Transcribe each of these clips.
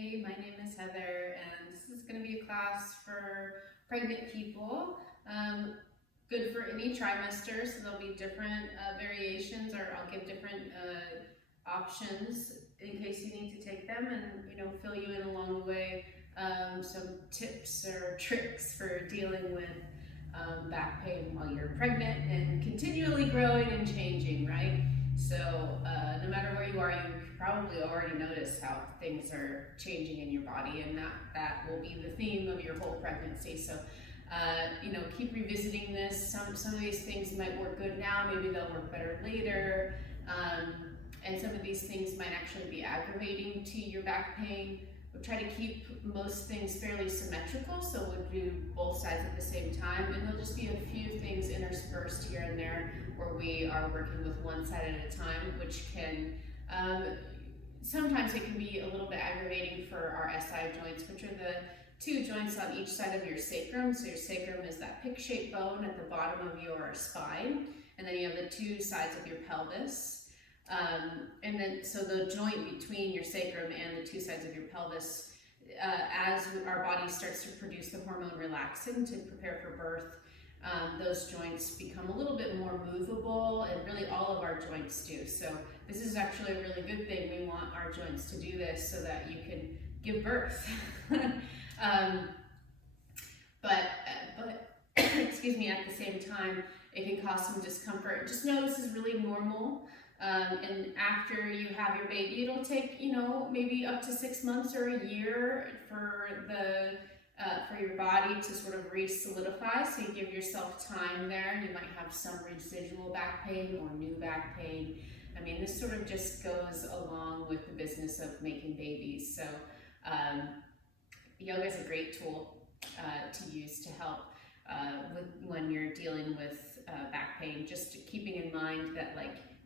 Hey, my name is Heather, and this is going to be a class for pregnant people. Good for any trimester, so there'll be different variations, or I'll give different options in case you need to take them, and fill you in along the way some tips or tricks for dealing with back pain while you're pregnant and continually growing and changing, right? So no matter where you are, you've probably already noticed how things are changing in your body, and that will be the theme of your whole pregnancy. So keep revisiting this. Some of these things might work good now, maybe they'll work better later, and some of these things might actually be aggravating to your back pain. We'll try to keep most things fairly symmetrical, so we'll do both sides at the same time, and there'll just be a few things interspersed here and there where we are working with one side at a time, which can, sometimes it can be a little bit aggravating for our SI joints, which are the two joints on each side of your sacrum. So your sacrum is that pick-shaped bone at the bottom of your spine, and then you have the two sides of your pelvis. So the joint between your sacrum and the two sides of your pelvis, as our body starts to produce the hormone relaxin to prepare for birth, those joints become a little bit more movable, and really all of our joints do. So this is actually a really good thing. We want our joints to do this so that you can give birth. But excuse me, at the same time, it can cause some discomfort. Just know this is really normal. And after you have your baby, it'll take, maybe up to 6 months or a year for your body to sort of re-solidify. So you give yourself time there. You might have some residual back pain or new back pain. I mean, this sort of just goes along with the business of making babies. So yoga is a great tool to use to help when you're dealing with back pain. Just keeping in mind that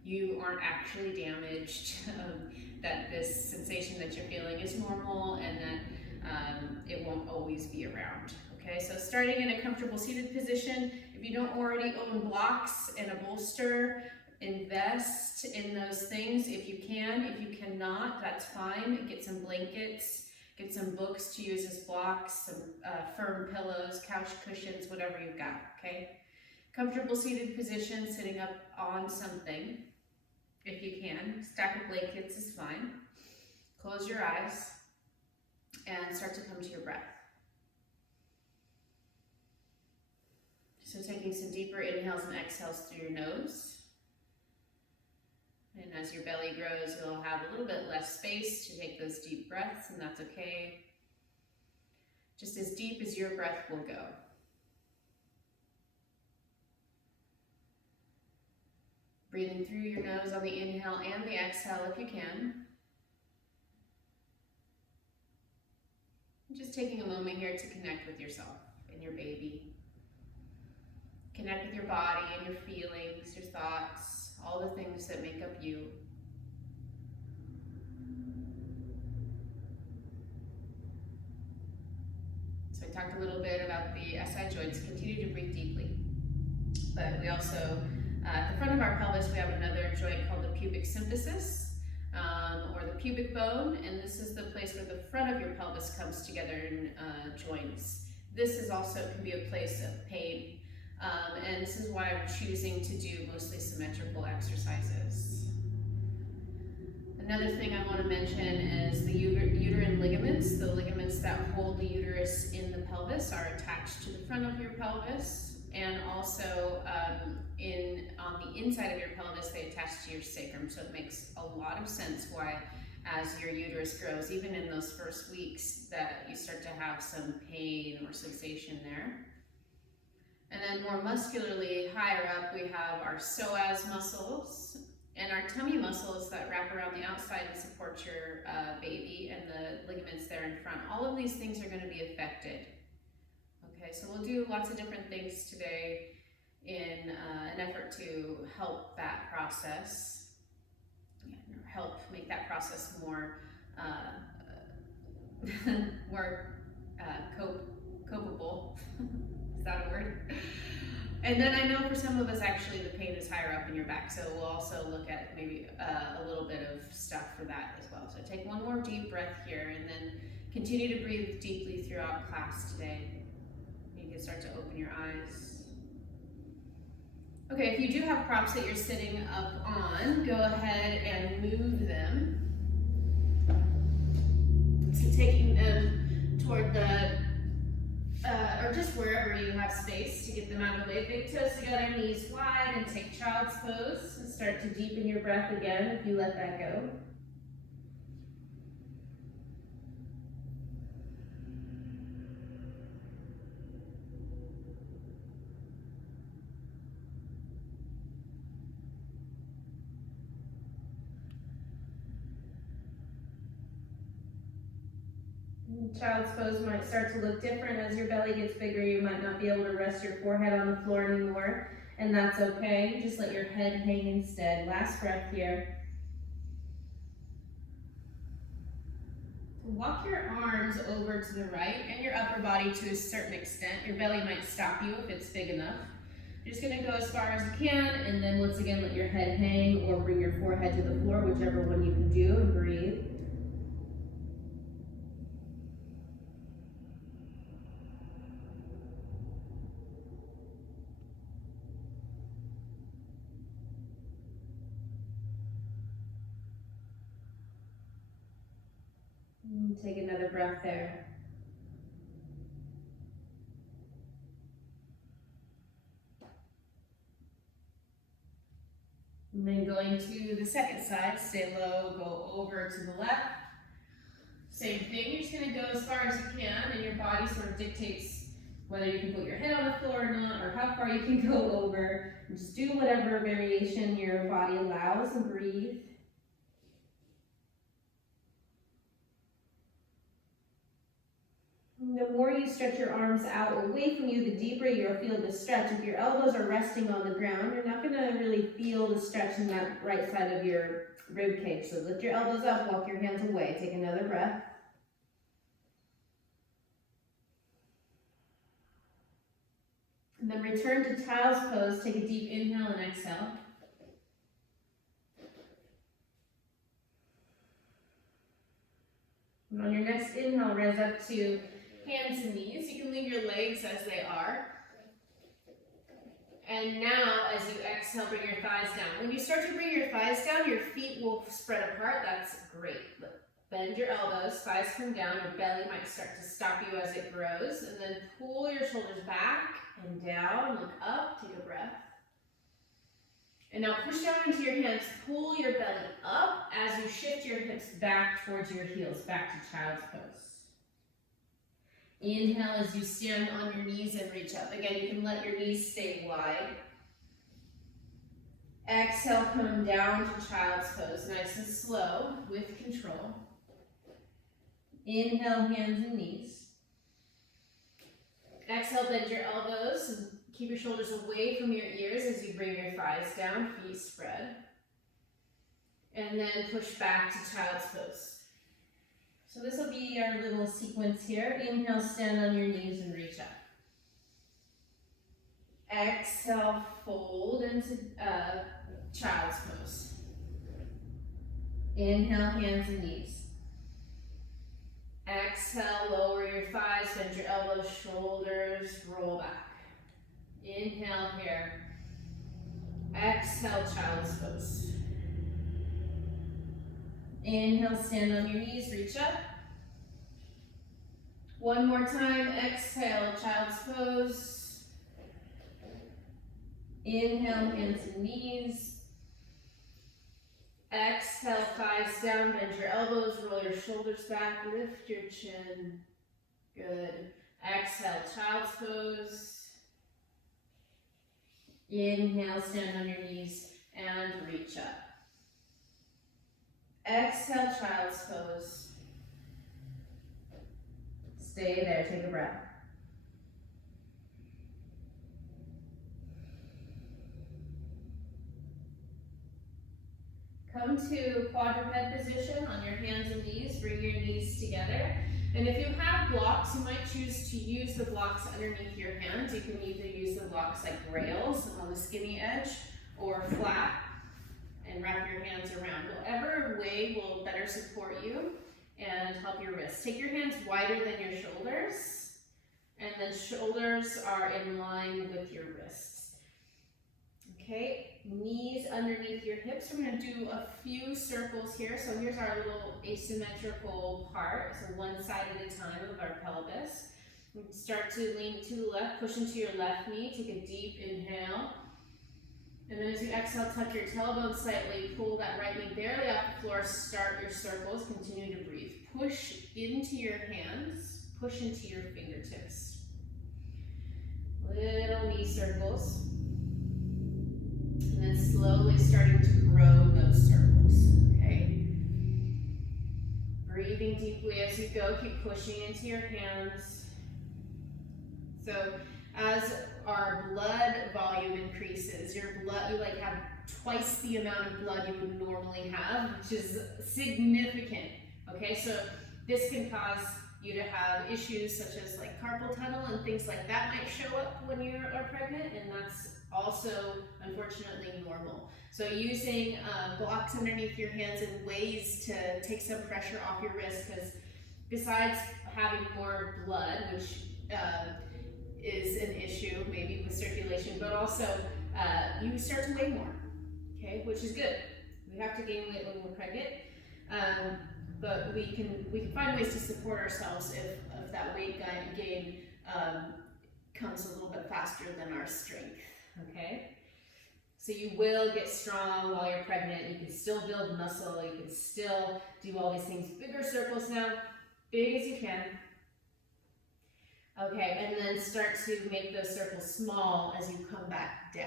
you aren't actually damaged, that this sensation that you're feeling is normal, and that it won't always be around. Okay, so starting in a comfortable seated position. If you don't already own blocks and a bolster, invest in those things if you can. If you cannot, that's fine. Get some blankets, get some books to use as blocks, some firm pillows, couch cushions, whatever you've got, okay? Comfortable seated position, sitting up on something. If you can, stack of blankets is fine. Close your eyes and start to come to your breath. So taking some deeper inhales and exhales through your nose. And as your belly grows, you'll have a little bit less space to take those deep breaths, and that's okay. Just as deep as your breath will go. Breathing through your nose on the inhale and the exhale if you can. Just taking a moment here to connect with yourself and your baby. Connect with your body and your feelings, your thoughts, all the things that make up you. So I talked a little bit about the SI joints. Continue to breathe deeply. But we also, at the front of our pelvis, we have another joint called the pubic symphysis, or the pubic bone, and this is the place where the front of your pelvis comes together in joints. This is also can be a place of pain, and this is why I'm choosing to do mostly symmetrical exercises. Another thing I want to mention is the uterine ligaments. The ligaments that hold the uterus in the pelvis are attached to the front of your pelvis, and also on the inside of your pelvis, they attach to your sacrum. So it makes a lot of sense why, as your uterus grows, even in those first weeks, that you start to have some pain or sensation there. And then more muscularly, higher up, we have our psoas muscles and our tummy muscles that wrap around the outside and support your baby, and the ligaments there in front. All of these things are going to be affected. Okay, so we'll do lots of different things today in an effort to help that process, help make that process more copable. Is that a word? And then I know for some of us, actually, the pain is higher up in your back, so we'll also look at maybe a little bit of stuff for that as well. So take one more deep breath here and then continue to breathe deeply throughout class today. You can start to open your eyes. Okay, if you do have props that you're sitting up on, go ahead and move them. So taking them toward the, or just wherever you have space to get them out of the way. Big toes together, knees wide, and take child's pose. And start to deepen your breath again if you let that go. Child's pose might start to look different as your belly gets bigger. You might not be able to rest your forehead on the floor anymore, and that's okay. Just let your head hang instead. Last breath here. Walk your arms over to the right and your upper body to a certain extent. Your belly might stop you if it's big enough. You're just gonna go as far as you can, and then once again, let your head hang or bring your forehead to the floor, whichever one you can do, and breathe. Take another breath there. And then going to the second side, stay low, go over to the left. Same thing, you're just gonna go as far as you can, and your body sort of dictates whether you can put your head on the floor or not, or how far you can go over. Just do whatever variation your body allows and breathe. The more you stretch your arms out away from you, the deeper you'll feel the stretch. If your elbows are resting on the ground, you're not going to really feel the stretch in that right side of your rib cage. So lift your elbows up, walk your hands away. Take another breath. And then return to child's pose. Take a deep inhale and exhale. And on your next inhale, raise up to hands and knees. You can leave your legs as they are. And now, as you exhale, bring your thighs down. When you start to bring your thighs down, your feet will spread apart. That's great. Bend your elbows, thighs come down, your belly might start to stop you as it grows. And then pull your shoulders back and down, look up, take a breath. And now push down into your hands, pull your belly up as you shift your hips back towards your heels, back to child's pose. Inhale as you stand on your knees and reach up. Again, you can let your knees stay wide. Exhale, come down to child's pose, nice and slow, with control. Inhale, hands and knees. Exhale, bend your elbows and keep your shoulders away from your ears as you bring your thighs down, feet spread. And then push back to child's pose. So this will be our little sequence here. Inhale, stand on your knees and reach up. Exhale, fold into child's pose. Inhale, hands and knees. Exhale, lower your thighs, bend your elbows, shoulders, roll back. Inhale here. Exhale, child's pose. Inhale, stand on your knees, reach up. One more time, exhale, child's pose. Inhale, hands and knees. Exhale, thighs down, bend your elbows, roll your shoulders back, lift your chin. Good. Exhale, child's pose. Inhale, stand on your knees and reach up. Exhale, child's pose. Stay there, take a breath. Come to quadruped position on your hands and knees. Bring your knees together. And if you have blocks, you might choose to use the blocks underneath your hands. You can either use the blocks like rails on the skinny edge or flat. and wrap your hands around. Whatever way will better support you and help your wrists. Take your hands wider than your shoulders, and then shoulders are in line with your wrists. Okay, knees underneath your hips. We're going to do a few circles here. So here's our little asymmetrical part, so one side at a time of our pelvis. Start to lean to the left, push into your left knee, take a deep inhale. And then as you exhale, tuck your tailbone slightly, pull that right knee barely off the floor, start your circles, continue to breathe. Push into your hands, push into your fingertips. Little knee circles. And then slowly starting to grow those circles, okay? Breathing deeply as you go, keep pushing into your hands. So as our blood volume increases, your blood, you like have twice the amount of blood you would normally have, which is significant, okay? So this can cause you to have issues such as like carpal tunnel and things like that might show up when you are pregnant, and that's also unfortunately normal. So using blocks underneath your hands and ways to take some pressure off your wrist, because besides having more blood, which is an issue maybe with circulation, but also you start to weigh more, okay, which is good. We have to gain weight when we're pregnant, but we can find ways to support ourselves if that weight gain comes a little bit faster than our strength, okay? So you will get strong while you're pregnant. You can still build muscle. You can still do all these things. Bigger circles now, big as you can. Okay, and then start to make those circles small as you come back down.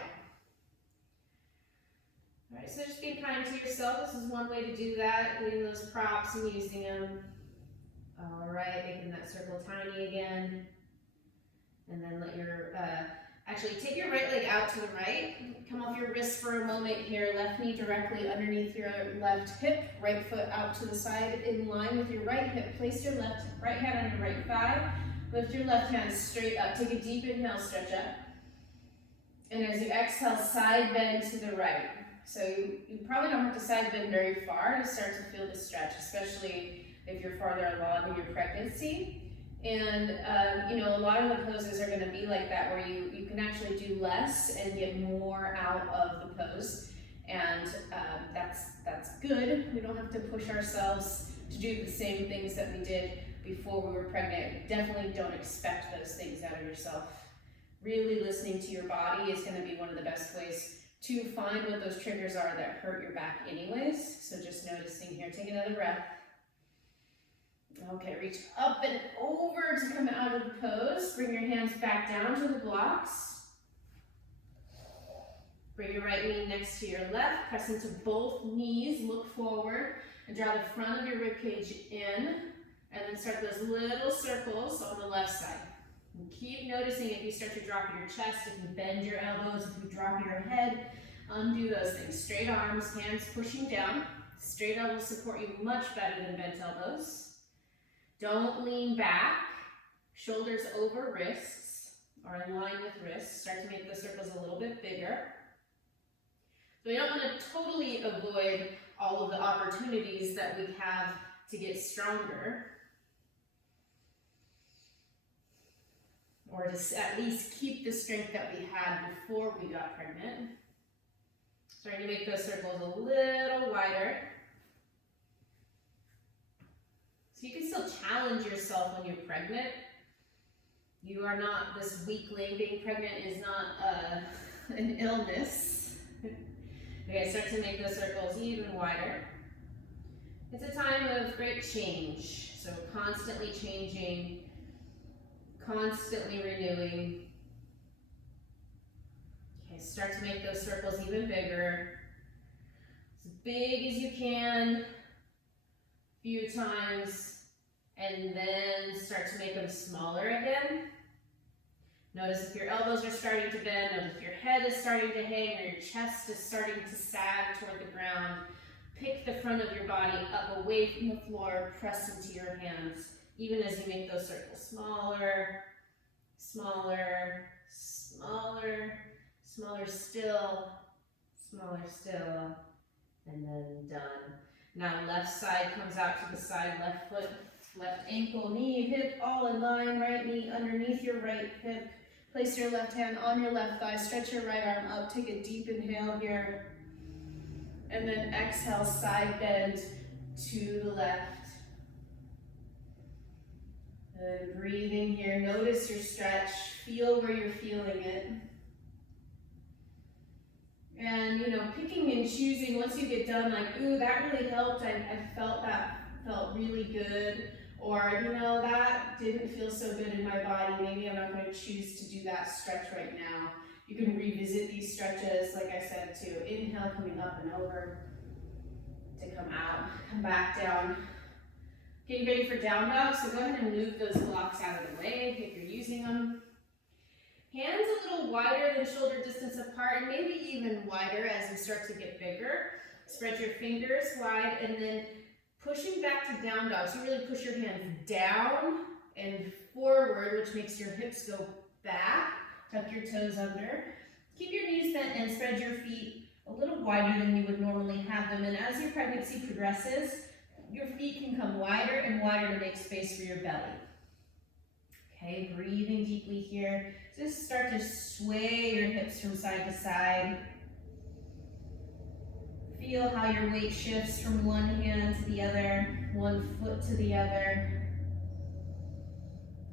All right, so just be kind to yourself. This is one way to do that, getting those props and using them. All right, making that circle tiny again. And then let your, actually take your right leg out to the right. Come off your wrist for a moment here. Left knee directly underneath your left hip. Right foot out to the side in line with your right hip. Place your right hand on your right thigh. Lift your left hand straight up. Take a deep inhale, stretch up. And as you exhale, side bend to the right. So you probably don't have to side bend very far to start to feel the stretch, especially if you're farther along in your pregnancy. And you know, a lot of the poses are going to be like that, where you can actually do less and get more out of the pose. And that's good. We don't have to push ourselves to do the same things that we did before we were pregnant. Definitely don't expect those things out of yourself. Really listening to your body is going to be one of the best ways to find what those triggers are that hurt your back anyways. So just noticing here. Take another breath. Okay, reach up and over to come out of the pose. Bring your hands back down to the blocks. Bring your right knee next to your left. Press into both knees. Look forward and draw the front of your ribcage in. And then start those little circles on the left side. And keep noticing if you start to drop your chest, if you bend your elbows, if you drop your head, undo those things. Straight arms, hands pushing down. Straight elbows support you much better than bent elbows. Don't lean back. Shoulders over wrists, or in line with wrists. Start to make the circles a little bit bigger. So we don't want to totally avoid all of the opportunities that we have to get stronger, or to at least keep the strength that we had before we got pregnant. Starting to make those circles a little wider. So you can still challenge yourself when you're pregnant. You are not this weakling. Being pregnant is not an illness. Okay, start to make those circles even wider. It's a time of great change. So constantly changing, constantly renewing. Okay, start to make those circles even bigger. As big as you can, a few times, and then start to make them smaller again. Notice if your elbows are starting to bend, notice if your head is starting to hang, or your chest is starting to sag toward the ground. Pick the front of your body up away from the floor, press into your hands, even as you make those circles smaller, smaller, smaller, smaller still, and then done. Now left side comes out to the side, left foot, left ankle, knee, hip, all in line, right knee underneath your right hip. Place your left hand on your left thigh, stretch your right arm up, take a deep inhale here. And then exhale, side bend to the left. And breathing here, notice your stretch, feel where you're feeling it. And picking and choosing once you get done, like, ooh, that really helped, I felt that felt really good. Or, that didn't feel so good in my body, maybe I'm not going to choose to do that stretch right now. You can revisit these stretches, like I said, to inhale, coming up and over, to come out, come back down. Getting ready for down dog, so go ahead and move those blocks out of the way if you're using them. Hands a little wider than shoulder distance apart, and maybe even wider as you start to get bigger. Spread your fingers wide, and then pushing back to down dog. So you really push your hands down and forward, which makes your hips go back. Tuck your toes under. Keep your knees bent and spread your feet a little wider than you would normally have them. And as your pregnancy progresses, your feet can come wider and wider to make space for your belly. Okay, breathing deeply here. Just start to sway your hips from side to side. Feel how your weight shifts from one hand to the other, one foot to the other.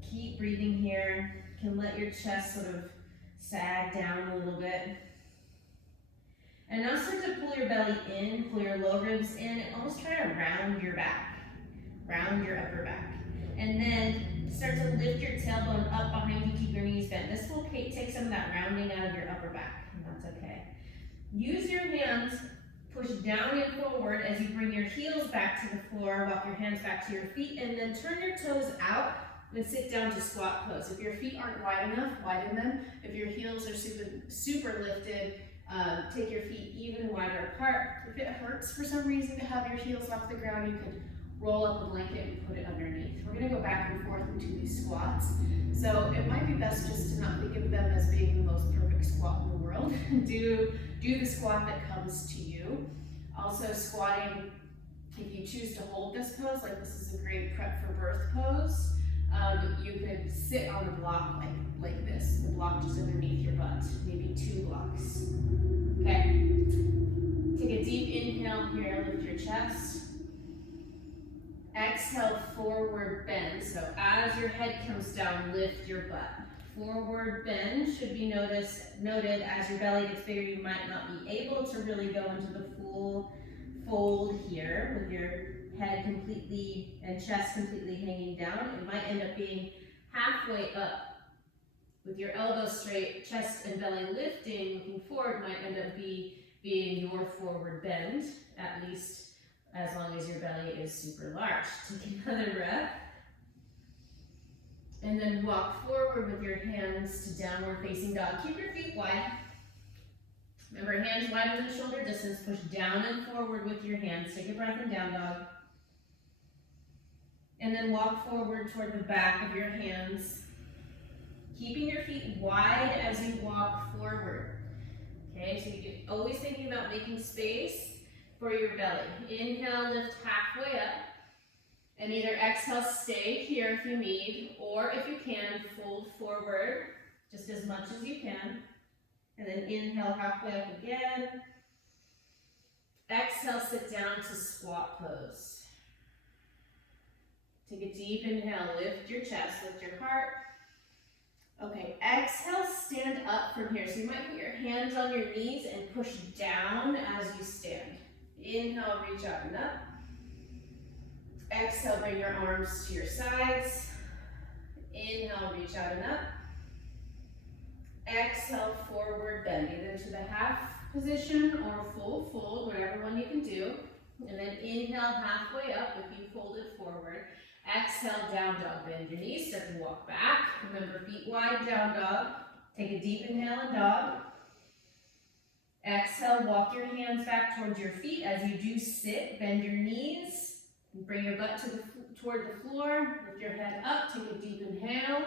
Keep breathing here. You can let your chest sort of sag down a little bit. And now start to pull your belly in, pull your low ribs in, and almost try to round your back, round your upper back. And then start to lift your tailbone up behind you, keep your knees bent. This will take some of that rounding out of your upper back, and that's okay. Use your hands, push down and forward as you bring your heels back to the floor, walk your hands back to your feet, and then turn your toes out and sit down to squat pose. If your feet aren't wide enough, widen them. If your heels are super lifted, take your feet even wider apart. If it hurts for some reason to have your heels off the ground, you could roll up a blanket and put it underneath. We're gonna go back and forth into these squats. So it might be best just to not think of them as being the most perfect squat in the world. Do the squat that comes to you. Also squatting, if you choose to hold this pose, like this is a great prep for birth pose, you could sit on the block like this, the block just underneath your butt, maybe 2 blocks. Okay, take a deep inhale here, lift your chest. Exhale, forward bend. So as your head comes down, lift your butt. Forward bend should be noted as your belly gets bigger. You might not be able to really go into the full fold here with your head completely and chest completely hanging down. It might end up being halfway up with your elbows straight, chest and belly lifting. Looking forward might end up being your forward bend, at least as long as your belly is super large. Take another breath. And then walk forward with your hands to downward facing dog. Keep your feet wide. Remember, hands wider than shoulder distance. Push down and forward with your hands. Take a breath in down dog. And then walk forward toward the back of your hands. Keeping your feet wide as you walk forward. Okay, so you're always thinking about making space for your belly. Inhale, lift halfway up. And either exhale, stay here if you need, or if you can, fold forward just as much as you can. And then inhale, halfway up again. Exhale, sit down to squat pose. Take a deep inhale, lift your chest, lift your heart. Okay, exhale, stand up from here. So you might put your hands on your knees and push down as you stand. Inhale, reach out and up. Exhale, bring your arms to your sides. Inhale, reach out and up. Exhale, forward bend, either to the half position or full fold, whatever one you can do. And then inhale, halfway up if you folded forward. Exhale, down dog, bend your knees, start to walk back. Remember, feet wide, down dog. Take a deep inhale in dog. Exhale, walk your hands back towards your feet. As you do sit, bend your knees. Bring your butt toward the floor. Lift your head up, take a deep inhale.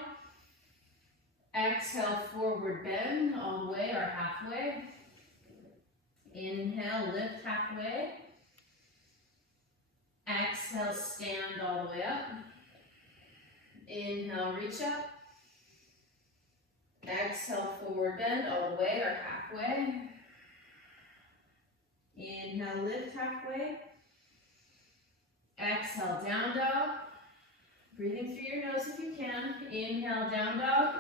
Exhale, forward bend all the way or halfway. Inhale, lift halfway. Exhale, stand all the way up. Inhale, reach up. Exhale, forward bend all the way or halfway. Inhale, lift halfway. Exhale, down dog. Breathing through your nose if you can. Inhale, down dog.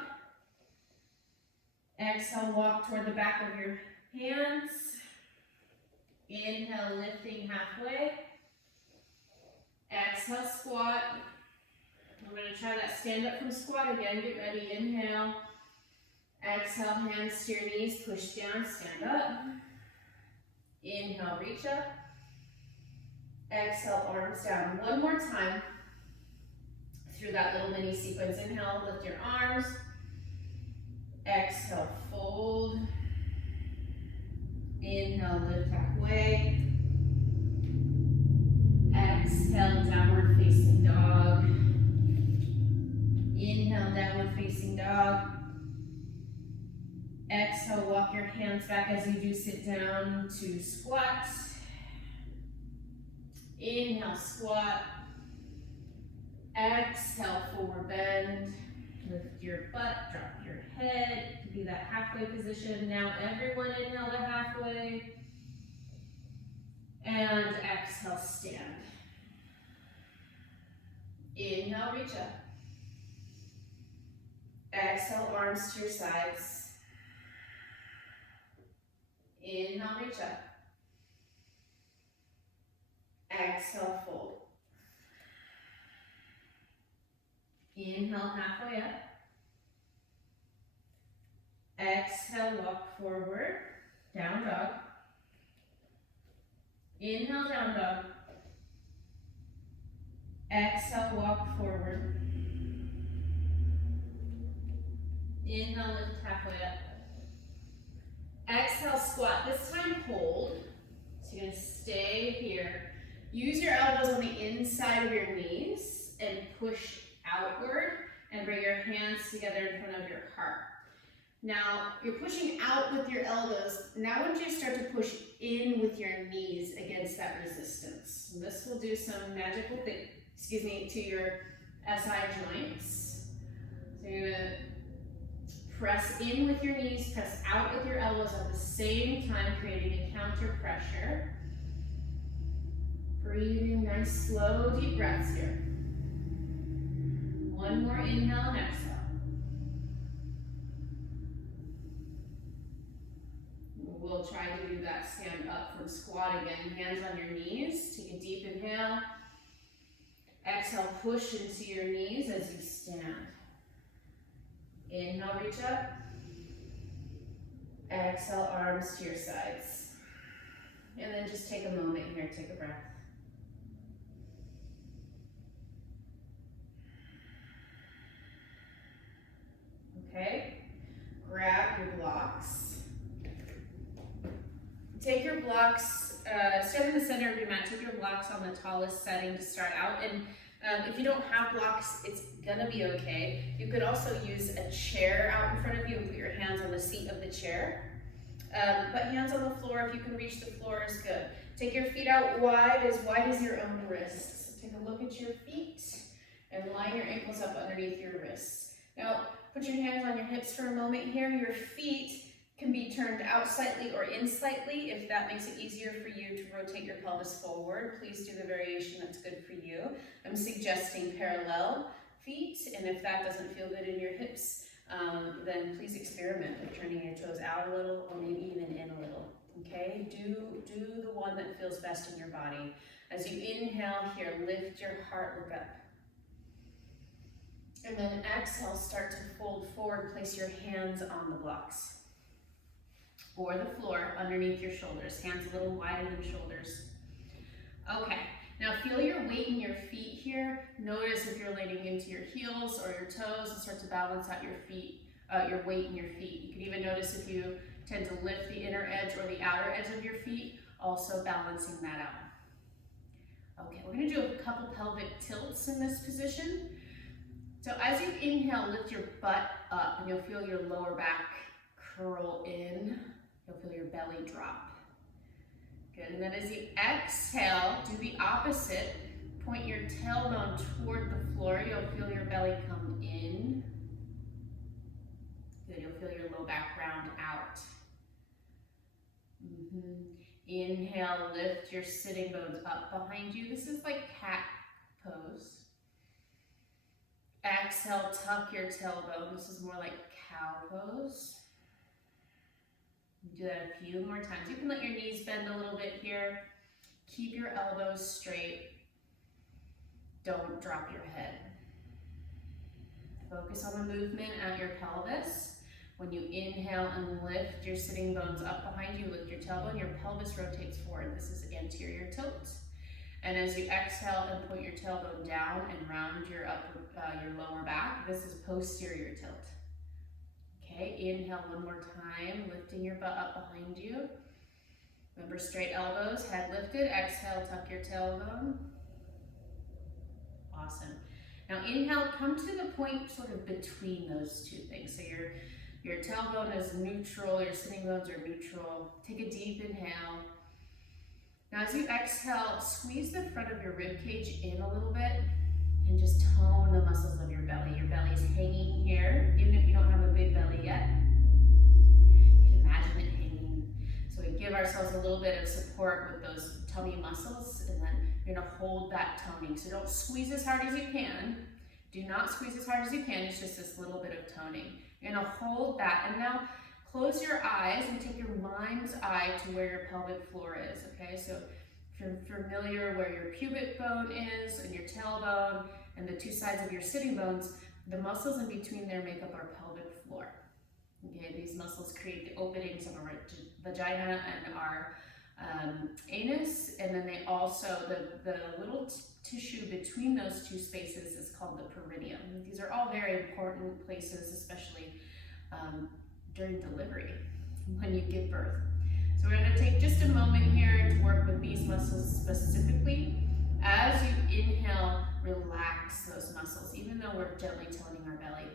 Exhale, walk toward the back of your hands. Inhale, lifting halfway. Exhale, squat. We're going to try that stand up from squat again. Get ready. Inhale. Exhale, hands to your knees. Push down, stand up. Inhale, reach up. Exhale, arms down. One more time through that little mini sequence. Inhale, lift your arms. Exhale, fold. Inhale, lift halfway. Exhale, downward facing dog. Inhale, downward facing dog. Exhale, walk your hands back as you do sit down to squat. Inhale, squat. Exhale, forward bend. Lift your butt, drop your head. Be that halfway position. Now everyone inhale to halfway. And exhale, stand. Inhale, reach up. Exhale, arms to your sides. Inhale, reach up. Exhale, fold. Inhale, halfway up. Exhale, walk forward. Down dog. Inhale, down dog. Exhale, walk forward. Inhale, lift halfway up. Exhale, squat. This time hold. So you're going to stay here. Use your elbows on the inside of your knees and push outward and bring your hands together in front of your heart. Now, you're pushing out with your elbows. Now I want you to start to push in with your knees against that resistance. And this will do some magical thing, to your SI joints. So you're gonna press in with your knees, press out with your elbows at the same time, creating a counter pressure. Breathing nice, slow, deep breaths here. One more inhale and exhale. We'll try to do that stand up from squat again. Hands on your knees. Take a deep inhale. Exhale, push into your knees as you stand. Inhale, reach up. Exhale, arms to your sides. And then just take a moment here, take a breath. Okay, grab your blocks. Take your blocks, stand in the center of your mat, take your blocks on the tallest setting to start out. And if you don't have blocks, it's gonna be okay. You could also use a chair out in front of you and put your hands on the seat of the chair. Put hands on the floor. If you can reach the floor is good. Take your feet out wide as your own wrists. Take a look at your feet and line your ankles up underneath your wrists. Now, put your hands on your hips for a moment here. Your feet can be turned out slightly or in slightly. If that makes it easier for you to rotate your pelvis forward, please do the variation that's good for you. I'm suggesting parallel feet, and if that doesn't feel good in your hips, then please experiment with turning your toes out a little or maybe even in a little. Okay, do the one that feels best in your body. As you inhale here, lift your heart, look up. And then exhale, start to fold forward, place your hands on the blocks or the floor underneath your shoulders. Hands a little wider than shoulders. Okay, now feel your weight in your feet here. Notice if you're leaning into your heels or your toes and start to balance out your feet, your weight in your feet. You can even notice if you tend to lift the inner edge or the outer edge of your feet, also balancing that out. Okay, we're gonna do a couple pelvic tilts in this position. So as you inhale, lift your butt up and you'll feel your lower back curl in. You'll feel your belly drop. Good, and then as you exhale, do the opposite. Point your tailbone toward the floor. You'll feel your belly come in. Good, you'll feel your low back round out. Inhale, lift your sitting bones up behind you. This is like cat pose. Exhale, tuck your tailbone. This is more like cow pose. Do that a few more times. You can let your knees bend a little bit here. Keep your elbows straight. Don't drop your head. Focus on the movement at your pelvis. When you inhale and lift your sitting bones up behind you, lift your tailbone, your pelvis rotates forward. This is anterior tilt. And as you exhale and put your tailbone down and round your lower back, this is posterior tilt. Okay, inhale one more time, lifting your butt up behind you. Remember, straight elbows, head lifted. Exhale, tuck your tailbone. Awesome. Now inhale, come to the point sort of between those two things. So your tailbone is neutral, your sitting bones are neutral. Take a deep inhale. Now as you exhale, squeeze the front of your rib cage in a little bit and just tone the muscles of your belly. Your belly is hanging here, even if you don't have a big belly yet. You can imagine it hanging. So we give ourselves a little bit of support with those tummy muscles, and then you're gonna hold that toning. So don't squeeze as hard as you can. Do not squeeze as hard as you can, it's just this little bit of toning. You're gonna hold that, and now close your eyes and take your mind's eye to where your pelvic floor is, okay? So if you're familiar where your pubic bone is and your tailbone and the two sides of your sitting bones, the muscles in between there make up our pelvic floor. Okay, these muscles create the openings of our vagina and our anus, and then they also, the little tissue between those two spaces is called the perineum. These are all very important places, especially during delivery, when you give birth. So we're going to take just a moment here to work with these muscles specifically. As you inhale, relax those muscles, even though we're gently toning our belly.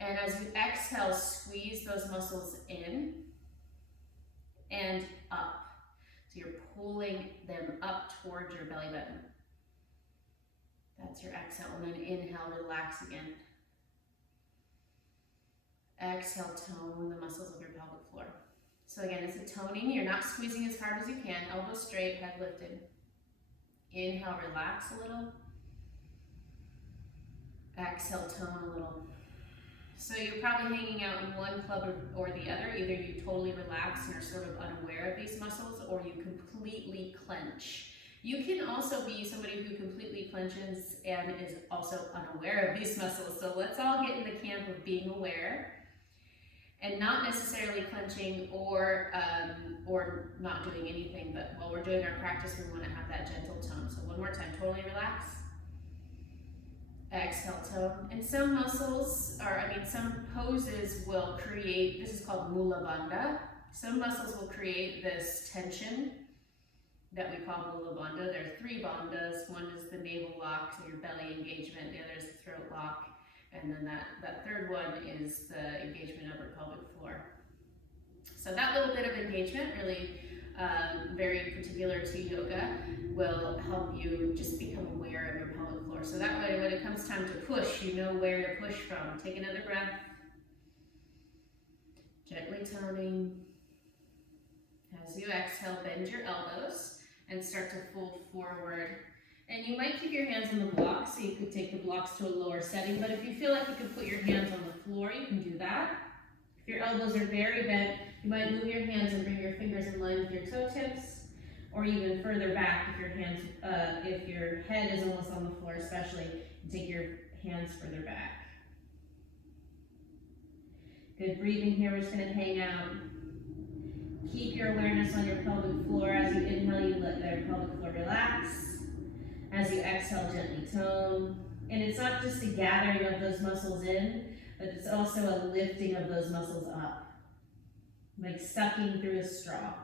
And as you exhale, squeeze those muscles in and up. So you're pulling them up towards your belly button. That's your exhale. And then inhale, relax again. Exhale, tone the muscles of your pelvic floor. So again, it's a toning. You're not squeezing as hard as you can. Elbows straight, head lifted. Inhale, relax a little. Exhale, tone a little. So you're probably hanging out in one club or the other. Either you totally relax and are sort of unaware of these muscles, or you completely clench. You can also be somebody who completely clenches and is also unaware of these muscles. So let's all get in the camp of being aware and not necessarily clenching or not doing anything. But while we're doing our practice, we want to have that gentle tone. So one more time, totally relax. Exhale, tone. And some muscles, some poses will create, this is called mula bandha. Some muscles will create this tension that we call mula bandha. There are three bandhas. One is the navel lock, so your belly engagement. The other is the throat lock. And then that third one is the engagement of our pelvic floor. So that little bit of engagement, really very particular to yoga, will help you just become aware of your pelvic floor. So that way, when it comes time to push, you know where to push from. Take another breath. Gently toning. As you exhale, bend your elbows and start to fold forward. And you might keep your hands on the blocks, so you could take the blocks to a lower setting, but if you feel like you can put your hands on the floor, you can do that. If your elbows are very bent, you might move your hands and bring your fingers in line with your toe tips, or even further back if your hands, if your head is almost on the floor especially, take your hands further back. Good breathing here, we're just gonna hang out. Keep your awareness on your pelvic floor. As you inhale, you let your pelvic floor relax. As you exhale, gently tone. And it's not just a gathering of those muscles in, but it's also a lifting of those muscles up. Like sucking through a straw.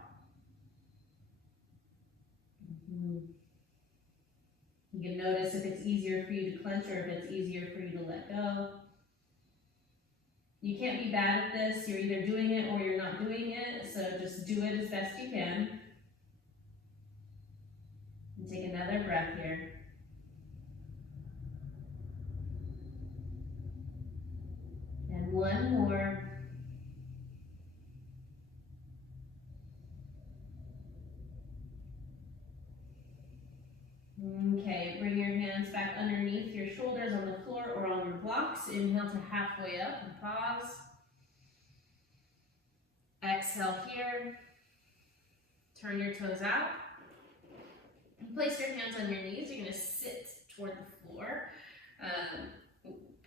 You can notice if it's easier for you to clench or if it's easier for you to let go. You can't be bad at this. You're either doing it or you're not doing it, so just do it as best you can. And take another breath here. And one more. Okay, bring your hands back underneath your shoulders on the floor or on your blocks. Inhale to halfway up and pause. Exhale here. Turn your toes out. Place your hands on your knees. You're going to sit toward the floor.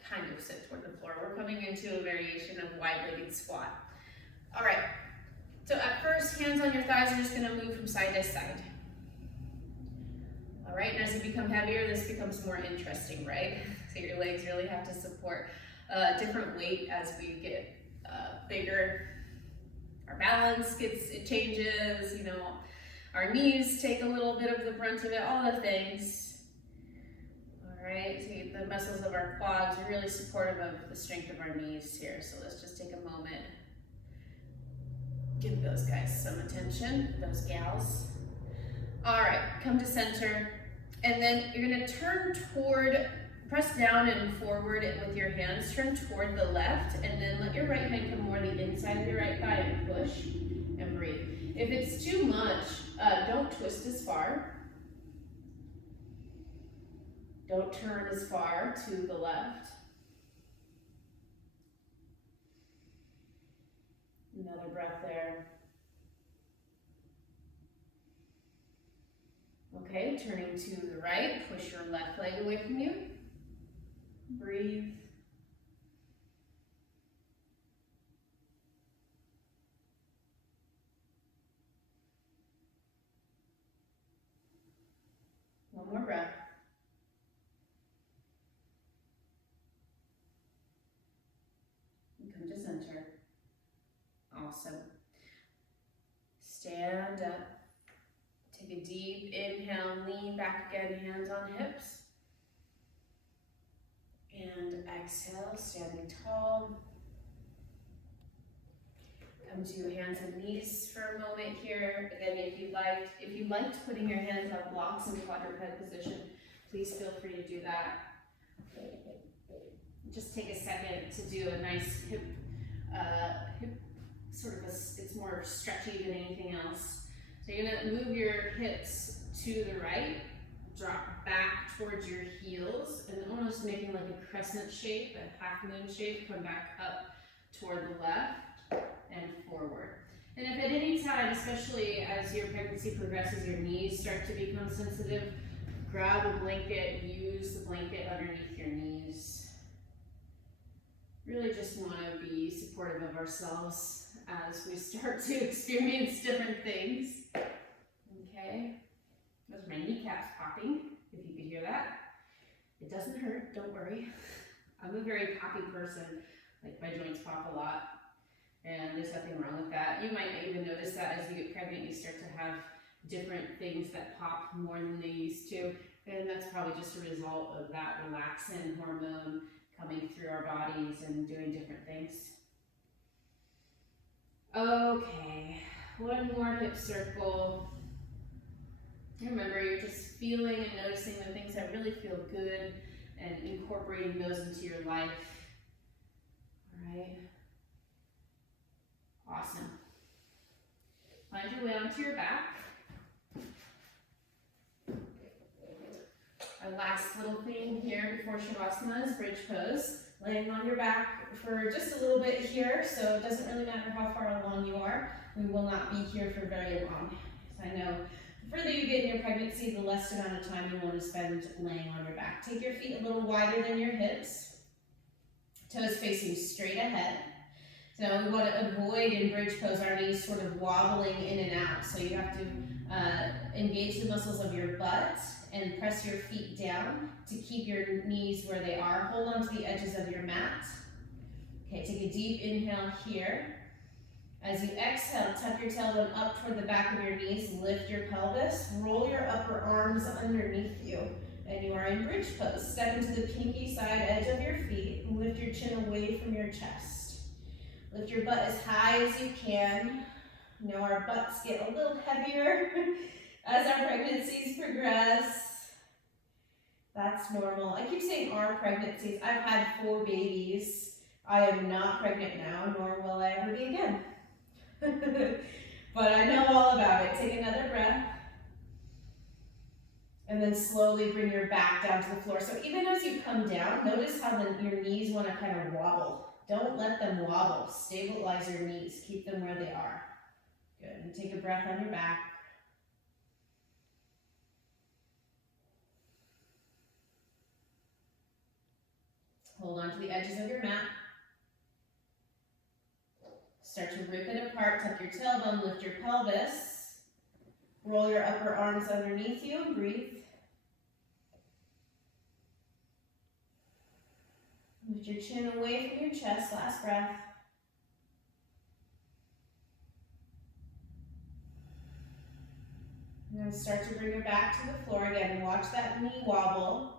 Kind of sit toward the floor. We're coming into a variation of wide-legged squat. All right. So at first, hands on your thighs are just going to move from side to side. All right, and as you become heavier, this becomes more interesting, right? So your legs really have to support different weight as we get bigger. Our balance it changes, you know, our knees take a little bit of the brunt of it, all the things. All right, so the muscles of our quads are really supportive of the strength of our knees here. So let's just take a moment. Give those guys some attention, those gals. All right, come to center. And then you're gonna turn toward, press down and forward with your hands, turn toward the left, and then let your right hand come more the inside of your right thigh and push and breathe. If it's too much, don't twist as far. Don't turn as far to the left. Another breath there. Okay, turning to the right, push your left leg away from you. Breathe. One more breath. And come to center. Awesome. Stand up. Take a deep inhale, lean back again, hands on hips. And exhale, standing tall. Come to hands and knees for a moment here. Again, if you liked putting your hands on blocks in quadruped position, please feel free to do that. Just take a second to do a nice hip sort of it's more stretchy than anything else. So you're gonna move your hips to the right, drop back towards your heels, and then almost making like a crescent shape, a half moon shape, come back up toward the left and forward. And if at any time, especially as your pregnancy progresses, your knees start to become sensitive, grab a blanket, use the blanket underneath your knees. Really just want to be supportive of ourselves as we start to experience different things. Okay, those are my kneecaps popping, if you could hear that. It doesn't hurt, don't worry. I'm a very poppy person, like my joints pop a lot, and there's nothing wrong with that. You might even notice that as you get pregnant, you start to have different things that pop more than they used to, and that's probably just a result of that relaxin hormone coming through our bodies and doing different things. Okay, one more hip circle. Remember, you're just feeling and noticing the things that really feel good and incorporating those into your life. All right. Awesome. Find your way onto your back. Our last little thing here before Shavasana is bridge pose. Laying on your back for just a little bit here, so it doesn't really matter how far along you are. We will not be here for very long. So I know the further you get in your pregnancy, the less amount of time you want to spend laying on your back. Take your feet a little wider than your hips. Toes facing straight ahead. So we want to avoid in bridge pose our knees sort of wobbling in and out. So you have to engage the muscles of your butt and press your feet down to keep your knees where they are. Hold on to the edges of your mat. Okay, take a deep inhale here. As you exhale, tuck your tailbone up toward the back of your knees, lift your pelvis, roll your upper arms underneath you, and you are in bridge pose. Step into the pinky side edge of your feet and lift your chin away from your chest. Lift your butt as high as you can. You know, our butts get a little heavier as our pregnancies progress. That's normal. I keep saying our pregnancies. I've had 4 babies. I am not pregnant now, nor will I ever be again. But I know all about it. Take another breath. And then slowly bring your back down to the floor. So even as you come down, notice how your knees want to kind of wobble. Don't let them wobble. Stabilize your knees. Keep them where they are. Good. And take a breath on your back. Hold on to the edges of your mat. Start to rip it apart. Tuck your tailbone, lift your pelvis. Roll your upper arms underneath you and breathe. Lift your chin away from your chest. Last breath. And then start to bring your back to the floor again. Watch that knee wobble.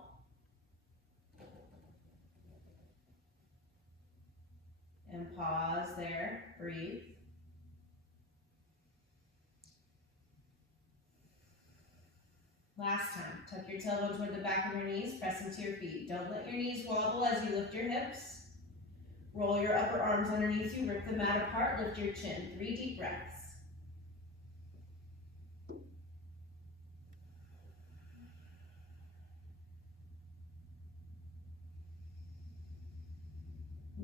And pause there. Breathe. Last time. Tuck your tailbone toward the back of your knees. Press into your feet. Don't let your knees wobble as you lift your hips. Roll your upper arms underneath you. Rip the mat apart. Lift your chin. 3 deep breaths.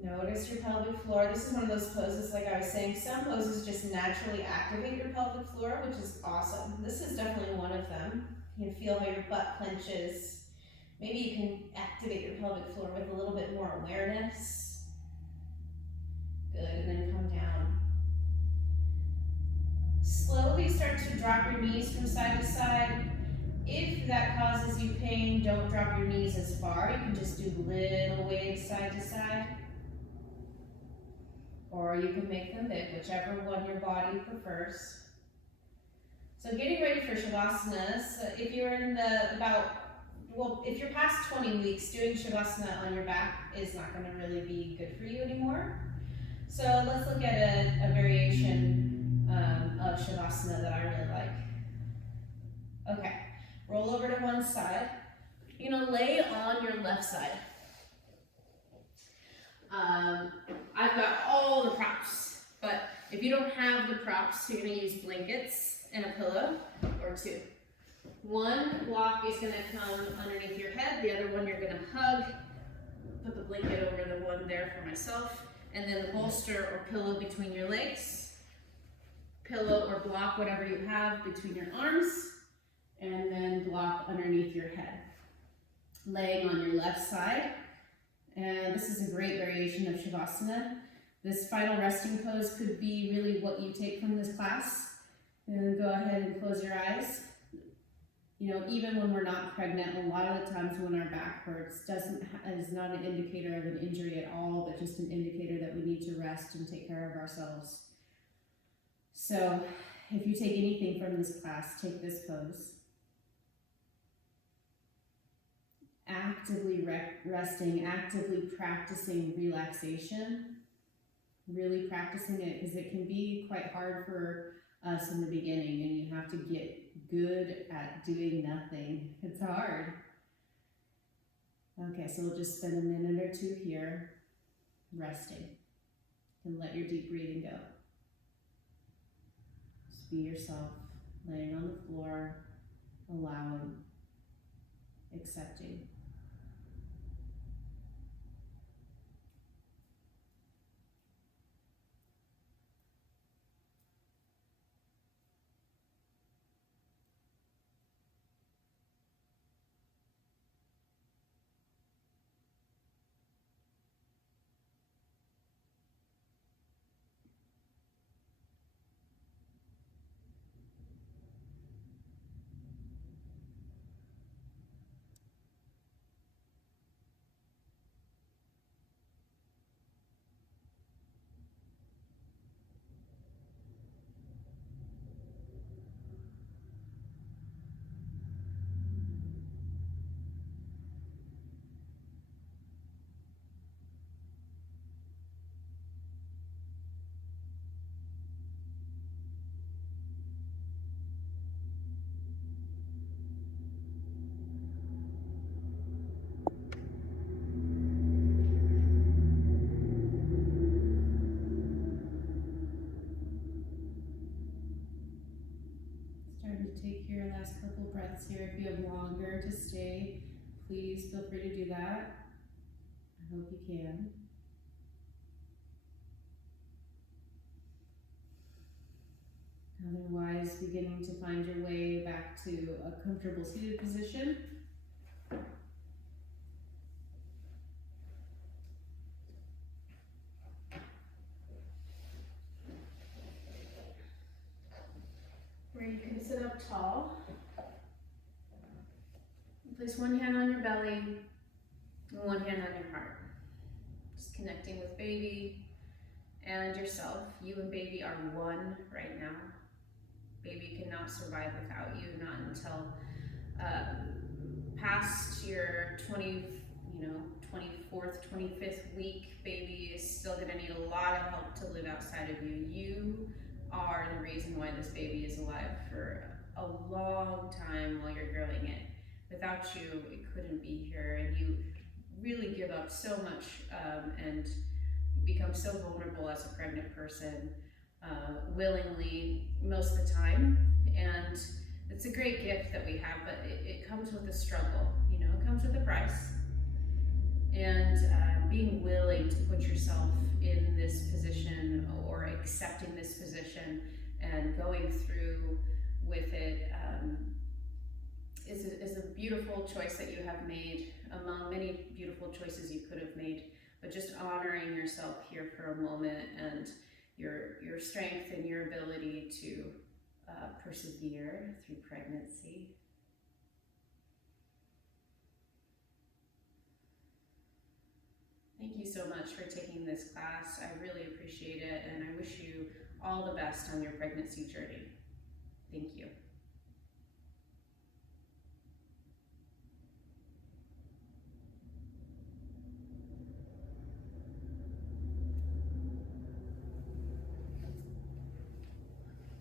Notice your pelvic floor. This is one of those poses, like I was saying, some poses just naturally activate your pelvic floor, which is awesome. This is definitely one of them. You can feel how your butt clenches. Maybe you can activate your pelvic floor with a little bit more awareness. Good, and then come down. Slowly start to drop your knees from side to side. If that causes you pain, don't drop your knees as far. You can just do little waves side to side. Or you can make them big, whichever one your body prefers. So getting ready for Shavasana, if you're in if you're past 20 weeks, doing Shavasana on your back is not going to really be good for you anymore. So let's look at a variation of Shavasana that I really like. Okay, roll over to one side. You're going to lay on your left side. I've got all the props, but if you don't have the props, you're going to use blankets and a pillow or 2. One block is going to come underneath your head, the other one you're going to hug. Put the blanket over the one there for myself, and then the bolster or pillow between your legs. Pillow or block, whatever you have, between your arms, and then block underneath your head. Laying on your left side. And this is a great variation of Shavasana. This final resting pose could be really what you take from this class. And go ahead and close your eyes. You know, even when we're not pregnant, a lot of the times when our back hurts is not an indicator of an injury at all, but just an indicator that we need to rest and take care of ourselves. So if you take anything from this class, take this pose. Actively resting, actively practicing relaxation, really practicing it, because it can be quite hard for us in the beginning, and you have to get good at doing nothing. It's hard. Okay, so we'll just spend a minute or 2 here resting, and let your deep breathing go. Just be yourself, laying on the floor, allowing, accepting. longer to stay, please feel free to do that. I hope you can. Otherwise, beginning to find your way back to a comfortable seated position. Where you can sit up tall. Place one hand on your belly and one hand on your heart. Just connecting with baby and yourself. You and baby are one right now. Baby cannot survive without you, not until past your 24th, 25th week. Baby is still gonna need a lot of help to live outside of you. You are the reason why this baby is alive for a long time while you're growing it. Without you, it couldn't be here, and you really give up so much and become so vulnerable as a pregnant person, willingly most of the time. And it's a great gift that we have, but it comes with a struggle, you know, it comes with a price. And being willing to put yourself in this position or accepting this position and going through with it is a beautiful choice that you have made among many beautiful choices you could have made. But just honoring yourself here for a moment and your strength and your ability to persevere through pregnancy. Thank you so much for taking this class. I really appreciate it, and I wish you all the best on your pregnancy journey. Thank you.